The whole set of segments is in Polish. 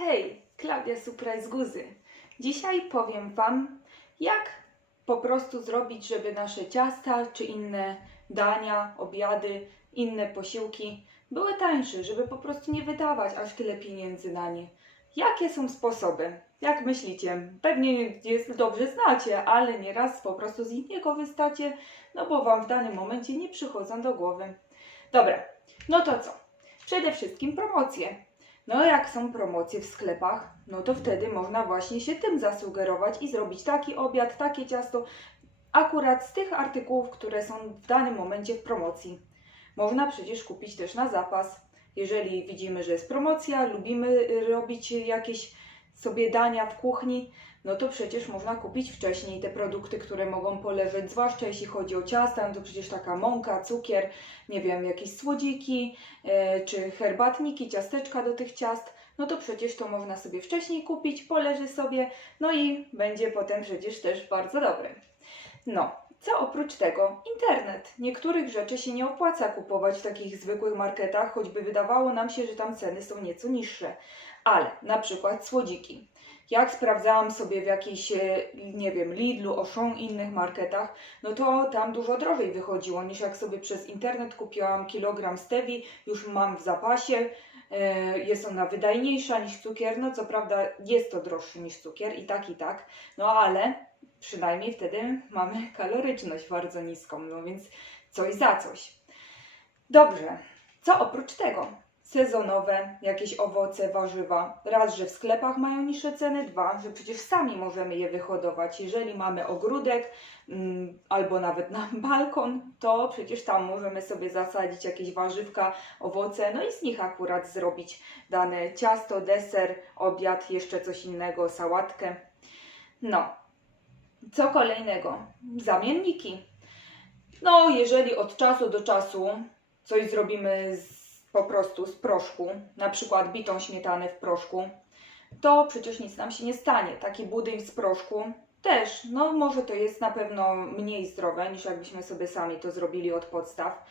Hej, Klaudia Supraj z Guzy. Dzisiaj powiem Wam, jak po prostu zrobić, żeby nasze ciasta czy inne dania, obiady, inne posiłki były tańsze, żeby po prostu nie wydawać aż tyle pieniędzy na nie. Jakie są sposoby? Jak myślicie? Pewnie jest dobrze znacie, ale nieraz po prostu z nich nie korzystacie, no bo Wam w danym momencie nie przychodzą do głowy. Dobra, no to co? Przede wszystkim promocje. No jak są promocje w sklepach, no to wtedy można właśnie się tym zasugerować i zrobić taki obiad, takie ciasto, akurat z tych artykułów, które są w danym momencie w promocji. Można przecież kupić też na zapas. Jeżeli widzimy, że jest promocja, lubimy y, robić jakieś sobie dania w kuchni, no to przecież można kupić wcześniej te produkty, które mogą poleżeć, zwłaszcza jeśli chodzi o ciasta, no to przecież taka mąka, cukier, nie wiem, jakieś słodziki, e, czy herbatniki, ciasteczka do tych ciast, no to przecież to można sobie wcześniej kupić, poleży sobie, no i będzie potem przecież też bardzo dobre. No, co oprócz tego? Internet. Niektórych rzeczy się nie opłaca kupować w takich zwykłych marketach, choćby wydawało nam się, że tam ceny są nieco niższe. Ale na przykład słodziki. Jak sprawdzałam sobie w jakiejś, e, nie wiem, Lidlu, Auchan, innych marketach, no to tam dużo drożej wychodziło niż jak sobie przez internet kupiłam kilogram stewi, już mam w zapasie, e, jest ona wydajniejsza niż cukier, no co prawda jest to droższy niż cukier i tak i tak, no ale przynajmniej wtedy mamy kaloryczność bardzo niską, no więc coś za coś. Dobrze, co oprócz tego? Sezonowe, jakieś owoce, warzywa. Raz, że w sklepach mają niższe ceny, dwa, że przecież sami możemy je wyhodować. Jeżeli mamy ogródek mm, albo nawet na balkon, to przecież tam możemy sobie zasadzić jakieś warzywka, owoce, no i z nich akurat zrobić dane ciasto, deser, obiad, jeszcze coś innego, sałatkę. No, co kolejnego? Zamienniki. No, jeżeli od czasu do czasu coś zrobimy z, po prostu z proszku, na przykład bitą śmietanę w proszku, to przecież nic nam się nie stanie. Taki budyń z proszku też, no może to jest na pewno mniej zdrowe niż jakbyśmy sobie sami to zrobili od podstaw.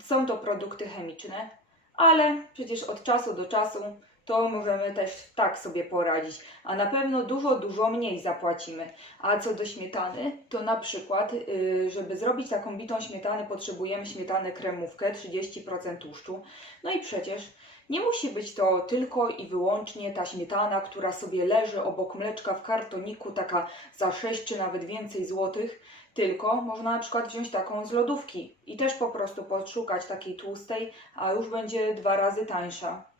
Są to produkty chemiczne, ale przecież od czasu do czasu to możemy też tak sobie poradzić, a na pewno dużo, dużo mniej zapłacimy. A co do śmietany, to na przykład, yy, żeby zrobić taką bitą śmietanę, potrzebujemy śmietanę kremówkę, 30% tłuszczu. No i przecież nie musi być to tylko i wyłącznie ta śmietana, która sobie leży obok mleczka w kartoniku, taka za 6 czy nawet więcej złotych, tylko można na przykład wziąć taką z lodówki i też po prostu podszukać takiej tłustej, a już będzie dwa razy tańsza.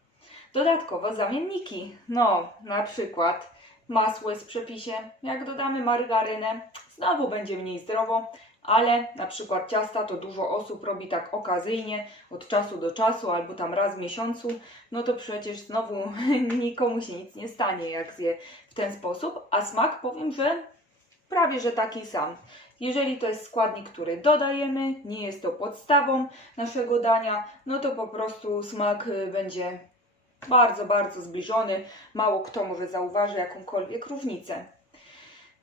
Dodatkowo zamienniki. No, na przykład masło jest w przepisie. Jak dodamy margarynę, znowu będzie mniej zdrowo, ale na przykład ciasta to dużo osób robi tak okazyjnie, od czasu do czasu, albo tam raz w miesiącu, no to przecież znowu nikomu się nic nie stanie, jak zje w ten sposób. A smak powiem, że prawie że taki sam. Jeżeli to jest składnik, który dodajemy, nie jest to podstawą naszego dania, no to po prostu smak y, będzie bardzo, bardzo zbliżony. Mało kto może zauważy jakąkolwiek różnicę.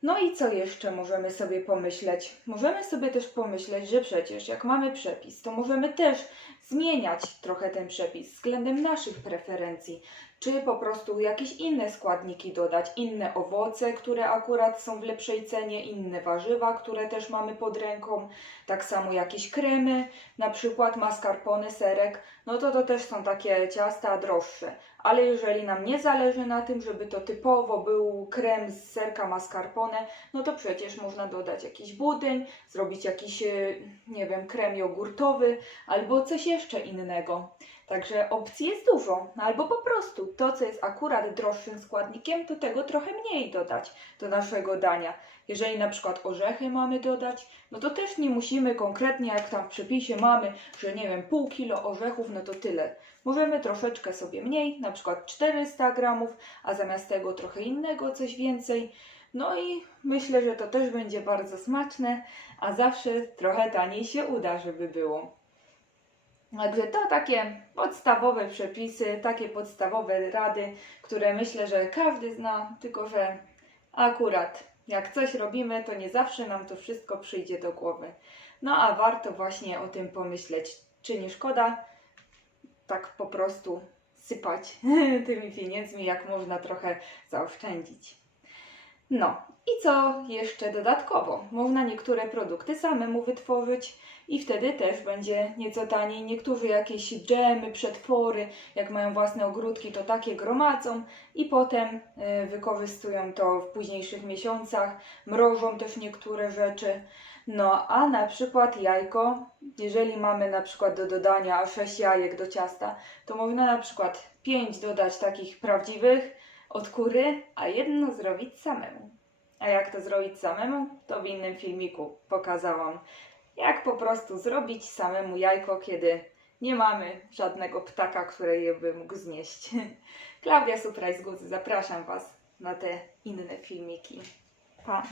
No i co jeszcze możemy sobie pomyśleć? Możemy sobie też pomyśleć, że przecież jak mamy przepis, to możemy też zmieniać trochę ten przepis względem naszych preferencji, czy po prostu jakieś inne składniki dodać, inne owoce, które akurat są w lepszej cenie, inne warzywa, które też mamy pod ręką, tak samo jakieś kremy, na przykład mascarpone, serek, no to to też są takie ciasta droższe. Ale jeżeli nam nie zależy na tym, żeby to typowo był krem z serka mascarpone, no to przecież można dodać jakiś budyń, zrobić jakiś, e, nie wiem, krem jogurtowy albo coś jeszcze innego. Także opcji jest dużo, no albo po prostu to, co jest akurat droższym składnikiem, to tego trochę mniej dodać do naszego dania. Jeżeli na przykład orzechy mamy dodać, no to też nie musimy konkretnie, jak tam w przepisie mamy, że nie wiem, pół kilo orzechów, no to tyle. Możemy troszeczkę sobie mniej, na przykład 400 gramów, a zamiast tego trochę innego, coś więcej. No i myślę, że to też będzie bardzo smaczne, a zawsze trochę taniej się uda, żeby było. Także to takie podstawowe przepisy, takie podstawowe rady, które myślę, że każdy zna, tylko że akurat jak coś robimy, to nie zawsze nam to wszystko przyjdzie do głowy. No a warto właśnie o tym pomyśleć, czy nie szkoda tak po prostu sypać tymi pieniędzmi, jak można trochę zaoszczędzić. No i co jeszcze dodatkowo? Można niektóre produkty samemu wytworzyć i wtedy też będzie nieco taniej. Niektórzy jakieś dżemy, przetwory, jak mają własne ogródki, to takie gromadzą i potem y, wykorzystują to w późniejszych miesiącach. Mrożą też niektóre rzeczy. No a na przykład jajko, jeżeli mamy na przykład do dodania 6 jajek do ciasta, to można na przykład 5 dodać takich prawdziwych od kury, a jedno zrobić samemu. A jak to zrobić samemu, to w innym filmiku pokazałam. Jak po prostu zrobić samemu jajko, kiedy nie mamy żadnego ptaka, który je by mógł znieść. Klaudia Surprise Guzy, zapraszam Was na te inne filmiki. Pa!